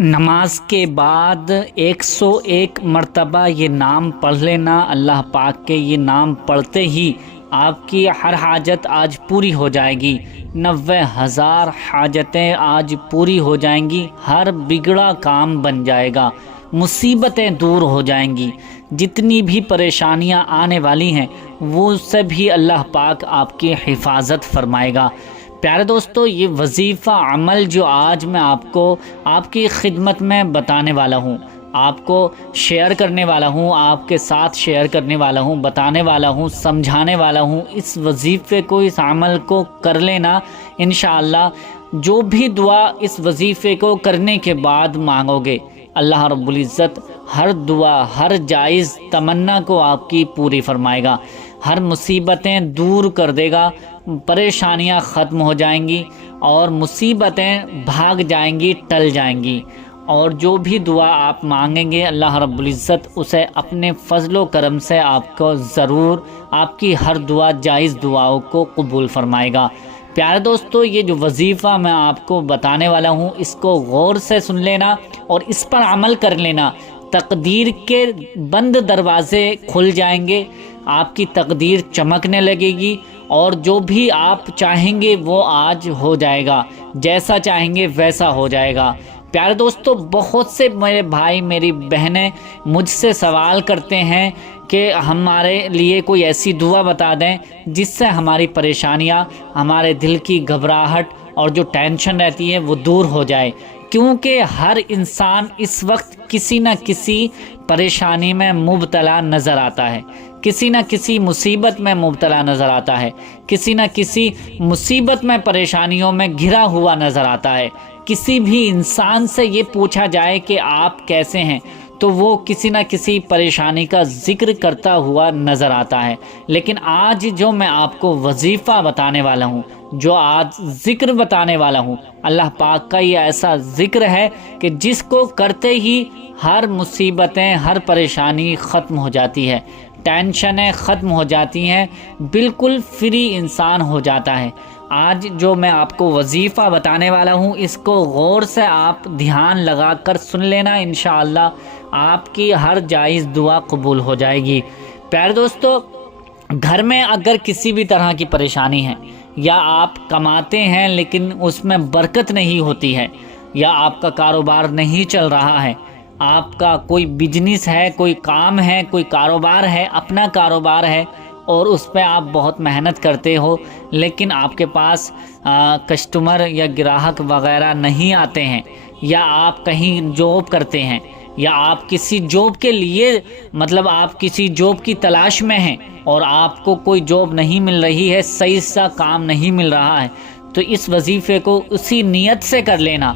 نماز کے بعد 101 مرتبہ یہ نام پڑھ لینا۔ اللہ پاک کے یہ نام پڑھتے ہی آپ کی ہر حاجت آج پوری ہو جائے گی۔ 90,000 حاجتیں آج پوری ہو جائیں گی، ہر بگڑا کام بن جائے گا، مصیبتیں دور ہو جائیں گی، جتنی بھی پریشانیاں آنے والی ہیں وہ سبھی اللہ پاک آپ کی حفاظت فرمائے گا۔ پیارے دوستو، یہ وظیفہ عمل جو آج میں آپ کو آپ کی خدمت میں بتانے والا ہوں، آپ کو شیئر کرنے والا ہوں، آپ کے ساتھ شیئر کرنے والا ہوں، بتانے والا ہوں، سمجھانے والا ہوں، اس وظیفے کو، اس عمل کو کر لینا۔ انشاءاللہ جو بھی دعا اس وظیفے کو کرنے کے بعد مانگو گے، اللہ رب العزت ہر دعا، ہر جائز تمنا کو آپ کی پوری فرمائے گا، ہر مصیبتیں دور کر دے گا، پریشانیاں ختم ہو جائیں گی اور مصیبتیں بھاگ جائیں گی، ٹل جائیں گی، اور جو بھی دعا آپ مانگیں گے اللہ رب العزت اسے اپنے فضل و کرم سے آپ کو ضرور آپ کی ہر دعا، جائز دعاؤں کو قبول فرمائے گا۔ پیارے دوستو، یہ جو وظیفہ میں آپ کو بتانے والا ہوں اس کو غور سے سن لینا اور اس پر عمل کر لینا۔ تقدیر کے بند دروازے کھل جائیں گے، آپ کی تقدیر چمکنے لگے گی اور جو بھی آپ چاہیں گے وہ آج ہو جائے گا، جیسا چاہیں گے ویسا ہو جائے گا۔ پیارے دوستو، بہت سے میرے بھائی، میری بہنیں مجھ سے سوال کرتے ہیں کہ ہمارے لیے کوئی ایسی دعا بتا دیں جس سے ہماری پریشانیاں، ہمارے دل کی گھبراہٹ اور جو ٹینشن رہتی ہے وہ دور ہو جائے، کیونکہ ہر انسان اس وقت کسی نہ کسی پریشانی میں مبتلا نظر آتا ہے، کسی نہ کسی مصیبت میں مبتلا نظر آتا ہے، کسی نہ کسی مصیبت میں، پریشانیوں میں گھرا ہوا نظر آتا ہے۔ کسی بھی انسان سے یہ پوچھا جائے کہ آپ کیسے ہیں تو وہ کسی نہ کسی پریشانی کا ذکر کرتا ہوا نظر آتا ہے، لیکن آج جو میں آپ کو وظیفہ بتانے والا ہوں، جو آج ذکر بتانے والا ہوں، اللہ پاک کا یہ ایسا ذکر ہے کہ جس کو کرتے ہی ہر مصیبتیں، ہر پریشانی ختم ہو جاتی ہے، ٹینشنیں ختم ہو جاتی ہیں، بالکل فری انسان ہو جاتا ہے۔ آج جو میں آپ کو وظیفہ بتانے والا ہوں اس کو غور سے آپ دھیان لگا کر سن لینا، انشاءاللہ آپ کی ہر جائز دعا قبول ہو جائے گی۔ پیارے دوستو، گھر میں اگر کسی بھی طرح کی پریشانی ہے، یا آپ کماتے ہیں لیکن اس میں برکت نہیں ہوتی ہے، یا آپ کا کاروبار نہیں چل رہا ہے، آپ کا کوئی بزنس ہے، کوئی کام ہے، کوئی کاروبار ہے، اپنا کاروبار ہے اور اس پہ آپ بہت محنت کرتے ہو لیکن آپ کے پاس کسٹمر یا گراہک وغیرہ نہیں آتے ہیں، یا آپ کہیں جاب کرتے ہیں، یا آپ کسی جاب کے لیے، مطلب آپ کسی جاب کی تلاش میں ہیں اور آپ کو کوئی جاب نہیں مل رہی ہے، صحیح سا کام نہیں مل رہا ہے، تو اس وظیفے کو اسی نیت سے کر لینا،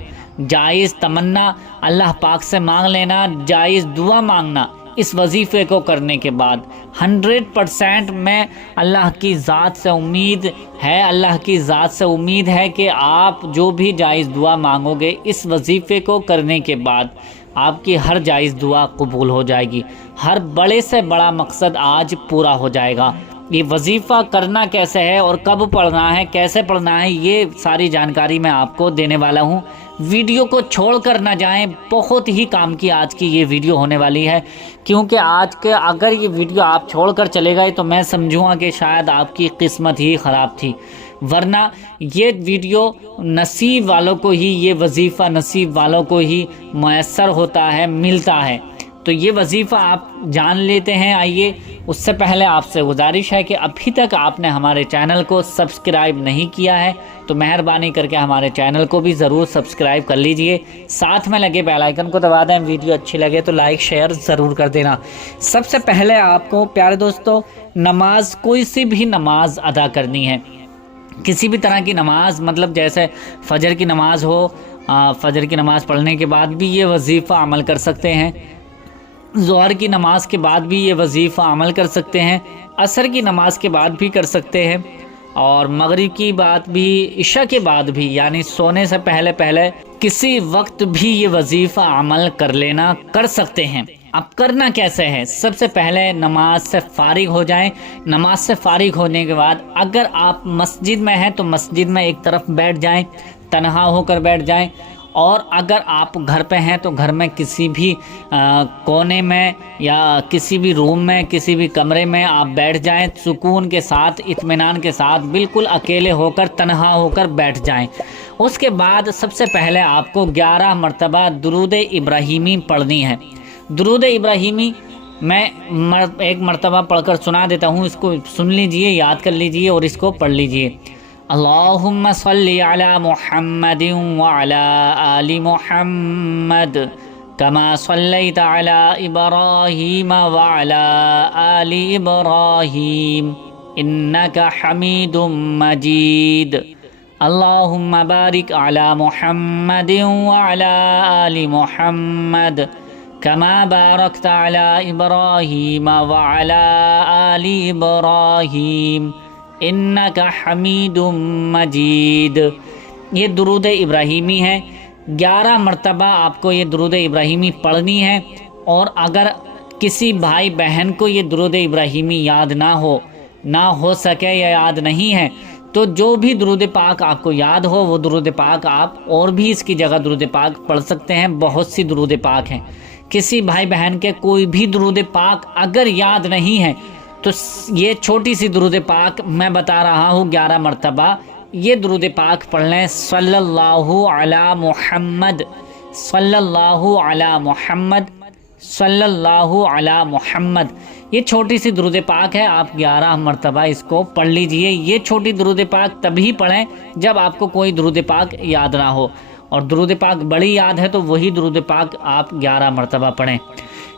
جائز تمنا اللہ پاک سے مانگ لینا، جائز دعا مانگنا۔ اس وظیفے کو کرنے کے بعد 100% میں اللہ کی ذات سے امید ہے، اللہ کی ذات سے امید ہے کہ آپ جو بھی جائز دعا مانگو گے اس وظیفے کو کرنے کے بعد آپ کی ہر جائز دعا قبول ہو جائے گی، ہر بڑے سے بڑا مقصد آج پورا ہو جائے گا۔ یہ وظیفہ کرنا کیسے ہے اور کب پڑھنا ہے، کیسے پڑھنا ہے، یہ ساری جانکاری میں آپ کو دینے والا ہوں۔ ویڈیو کو چھوڑ کر نہ جائیں، بہت ہی کام کی آج کی یہ ویڈیو ہونے والی ہے، کیونکہ آج کے اگر یہ ویڈیو آپ چھوڑ کر چلے گئے تو میں سمجھوں گا کہ شاید آپ کی قسمت ہی خراب تھی، ورنہ یہ ویڈیو نصیب والوں کو ہی، یہ وظیفہ نصیب والوں کو ہی میسر ہوتا ہے، ملتا ہے۔ تو یہ وظیفہ آپ جان لیتے ہیں۔ آئیے، اس سے پہلے آپ سے گزارش ہے کہ ابھی تک آپ نے ہمارے چینل کو سبسکرائب نہیں کیا ہے تو مہربانی کر کے ہمارے چینل کو بھی ضرور سبسکرائب کر لیجئے، ساتھ میں لگے بیل آئیکن کو دبا دیں، ویڈیو اچھی لگے تو لائک شیئر ضرور کر دینا۔ سب سے پہلے آپ کو پیارے دوستو نماز، کوئی سی بھی نماز ادا کرنی ہے، کسی بھی طرح کی نماز، مطلب جیسے فجر کی نماز ہو، فجر کی نماز پڑھنے کے بعد بھی یہ وظیفہ عمل کر سکتے ہیں، ظہر کی نماز کے بعد بھی یہ وظیفہ عمل کر سکتے ہیں، عصر کی نماز کے بعد بھی کر سکتے ہیں، اور مغرب کی بات بھی، عشاء کے بعد بھی، یعنی سونے سے پہلے پہلے کسی وقت بھی یہ وظیفہ عمل کر لینا، کر سکتے ہیں۔ اب کرنا کیسے ہے؟ سب سے پہلے نماز سے فارغ ہو جائیں۔ نماز سے فارغ ہونے کے بعد اگر آپ مسجد میں ہیں تو مسجد میں ایک طرف بیٹھ جائیں، تنہا ہو کر بیٹھ جائیں، اور اگر آپ گھر پہ ہیں تو گھر میں کسی بھی کونے میں یا کسی بھی روم میں کسی بھی کمرے میں آپ بیٹھ جائیں، سکون کے ساتھ اطمینان کے ساتھ بالکل اکیلے ہو کر تنہا ہو کر بیٹھ جائیں۔ اس کے بعد سب سے پہلے آپ کو 11 مرتبہ درود ابراہیمی پڑھنی ہے۔ درود ابراہیمی میں ایک مرتبہ پڑھ کر سنا دیتا ہوں، اس کو سن لیجئے، یاد کر لیجئے اور اس کو پڑھ لیجئے۔ اللہم صلی علی محمد وعلی آل محمد کما صلیت علی ابراہیم وعلی آل ابراہیم انک حمید مجید۔ اللہم بارک علی محمد وعلی آل محمد کما بارکت علی ابراہیم وعلی آل ابراہیم انک حمید مجید۔ یہ درود ابراہیمی ہے، 11 مرتبہ آپ کو یہ درود ابراہیمی پڑھنی ہے۔ اور اگر کسی بھائی بہن کو یہ درود ابراہیمی یاد نہ ہو سکے یا یاد نہیں ہے تو جو بھی درود پاک آپ کو یاد ہو وہ درود پاک آپ اور بھی اس کی جگہ درود پاک پڑھ سکتے ہیں۔ بہت سی درود پاک ہیں، کسی بھائی بہن کے کوئی بھی درود پاک اگر یاد نہیں ہے تو یہ چھوٹی سی درود پاک میں بتا رہا ہوں 11 مرتبہ یہ درود پاک پڑھ لیں۔ صلی اللہ علی محمد، صلی اللہ علی محمد، صلی اللہ علی محمد۔ یہ چھوٹی سی درود پاک ہے، آپ 11 مرتبہ اس کو پڑھ لیجئے۔ یہ چھوٹی درود پاک تبھی پڑھیں جب آپ کو کوئی درود پاک یاد نہ ہو، اور درود پاک بڑی یاد ہے تو وہی درود پاک آپ 11 مرتبہ پڑھیں۔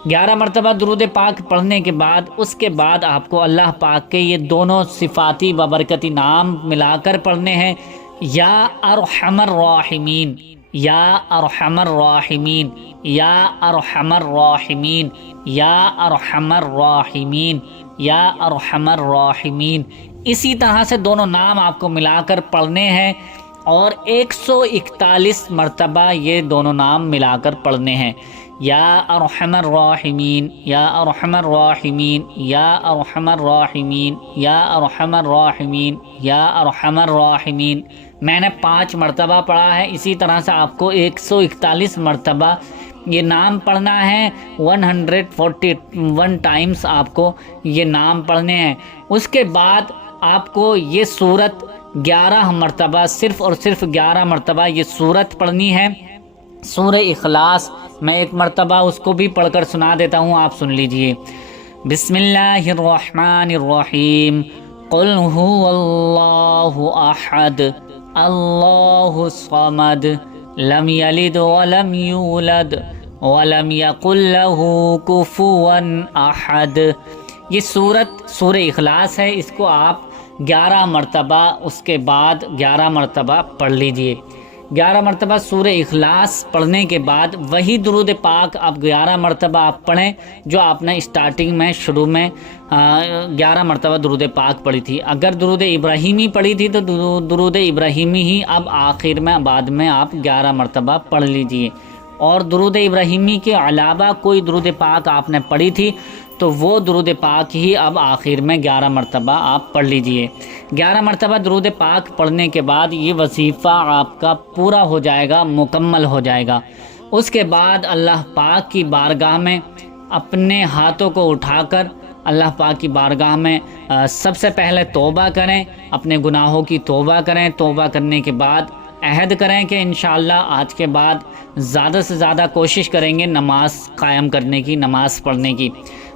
11 مرتبہ درود پاک پڑھنے کے بعد اس کے بعد آپ کو اللہ پاک کے یہ دونوں صفاتی ببرکتی نام ملا کر پڑھنے ہیں۔ یا ارحم الراحمین، یا ارحم الراحمین، یا ارحم الراحمین، یا ارحم الراحمین، یا ارحم الراحمین۔ اسی طرح سے دونوں نام آپ کو ملا کر پڑھنے ہیں اور 141 مرتبہ یہ دونوں نام ملا کر پڑھنے ہیں۔ یا ارحم الراحمین، یا ارحم الراحمین، یا ارحم الراحمین، یا ارحم الراحمین، یا ارحم الراحمین۔ میں نے 5 مرتبہ پڑھا ہے، اسی طرح سے آپ کو 141 مرتبہ یہ نام پڑھنا ہے۔ 141 ٹائمز آپ کو یہ نام پڑھنے ہیں۔ اس کے بعد آپ کو یہ سورت 11 مرتبہ صرف اور صرف 11 مرتبہ یہ سورت پڑھنی ہے، سورہ اخلاص۔ میں ایک مرتبہ اس کو بھی پڑھ کر سنا دیتا ہوں، آپ سن لیجئے۔ بسم اللہ الرحمن الرحیم، قل هو اللہ احد اللہ الصمد لم یلد ولم یولد ولم یکن له کفوا احد۔ یہ سورہ اخلاص ہے، اس کو آپ 11 مرتبہ اس کے بعد 11 مرتبہ پڑھ لیجئے۔ 11 مرتبہ سورہ اخلاص پڑھنے کے بعد وہی درود پاک اب 11 مرتبہ آپ پڑھیں جو آپ نے اسٹارٹنگ میں شروع میں 11 مرتبہ درود پاک پڑھی تھی۔ اگر درود ابراہیمی پڑھی تھی تو درود ابراہیمی ہی اب آخر میں بعد میں آپ 11 مرتبہ پڑھ لیجئے۔ اور درود ابراہیمی کے علاوہ کوئی درود پاک آپ نے پڑھی تھی تو وہ درود پاک ہی اب آخر میں 11 مرتبہ آپ پڑھ لیجئے۔ 11 مرتبہ درود پاک پڑھنے کے بعد یہ وظیفہ آپ کا پورا ہو جائے گا، مکمل ہو جائے گا۔ اس کے بعد اللہ پاک کی بارگاہ میں اپنے ہاتھوں کو اٹھا کر اللہ پاک کی بارگاہ میں سب سے پہلے توبہ کریں، اپنے گناہوں کی توبہ کریں۔ توبہ کرنے کے بعد عہد کریں کہ انشاءاللہ آج کے بعد زیادہ سے زیادہ کوشش کریں گے نماز قائم کرنے کی، نماز پڑھنے کی۔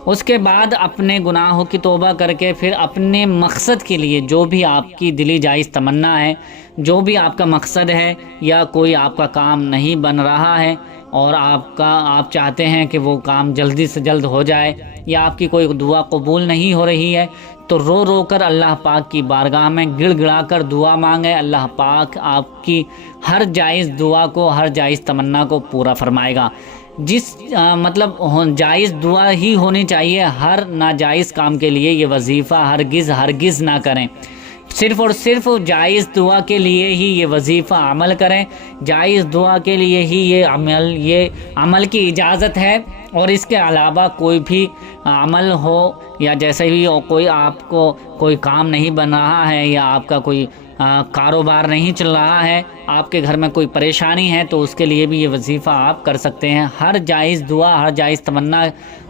اس کے بعد اپنے گناہوں کی توبہ کر کے پھر اپنے مقصد کے لیے جو بھی آپ کی دلی جائز تمنا ہے، جو بھی آپ کا مقصد ہے یا کوئی آپ کا کام نہیں بن رہا ہے اور آپ چاہتے ہیں کہ وہ کام جلدی سے جلد ہو جائے، یا آپ کی کوئی دعا قبول نہیں ہو رہی ہے، تو رو رو کر اللہ پاک کی بارگاہ میں گڑ گڑا کر دعا مانگے۔ اللہ پاک آپ کی ہر جائز دعا کو، ہر جائز تمنا کو پورا فرمائے گا۔ مطلب جائز دعا ہی ہونی چاہیے، ہر ناجائز کام کے لیے یہ وظیفہ ہرگز نہ کریں۔ صرف اور صرف جائز دعا کے لیے ہی یہ وظیفہ عمل کریں، جائز دعا کے لیے ہی یہ عمل کی اجازت ہے۔ اور اس کے علاوہ کوئی بھی عمل ہو یا جیسے بھی کوئی آپ کو کوئی کام نہیں بن رہا ہے یا آپ کا کوئی کاروبار نہیں چل رہا ہے، آپ کے گھر میں کوئی پریشانی ہے، تو اس کے لیے بھی یہ وظیفہ آپ کر سکتے ہیں۔ ہر جائز دعا، ہر جائز تمنا،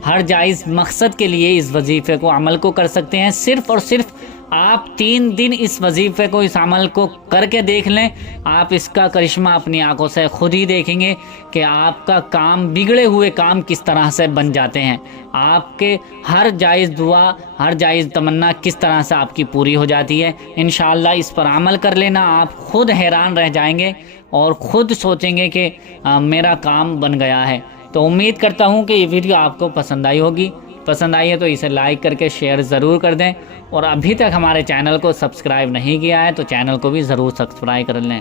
ہر جائز مقصد کے لیے اس وظیفے کو، عمل کو کر سکتے ہیں۔ صرف اور صرف آپ 3 دن اس وظیفے کو، اس عمل کو کر کے دیکھ لیں، آپ اس کا کرشمہ اپنی آنکھوں سے خود ہی دیکھیں گے کہ آپ کا کام، بگڑے ہوئے کام کس طرح سے بن جاتے ہیں، آپ کے ہر جائز دعا، ہر جائز تمنا کس طرح سے آپ کی پوری ہو جاتی ہے۔ انشاءاللہ اس پر عمل کر لینا، آپ خود حیران رہ جائیں گے اور خود سوچیں گے کہ میرا کام بن گیا ہے۔ تو امید کرتا ہوں کہ یہ ویڈیو آپ کو پسند آئی ہوگی۔ پسند آئی ہے تو اسے لائک کر کے شیئر ضرور کر دیں، اور ابھی تک ہمارے چینل کو سبسکرائب نہیں کیا ہے تو چینل کو بھی ضرور سبسکرائب کر لیں۔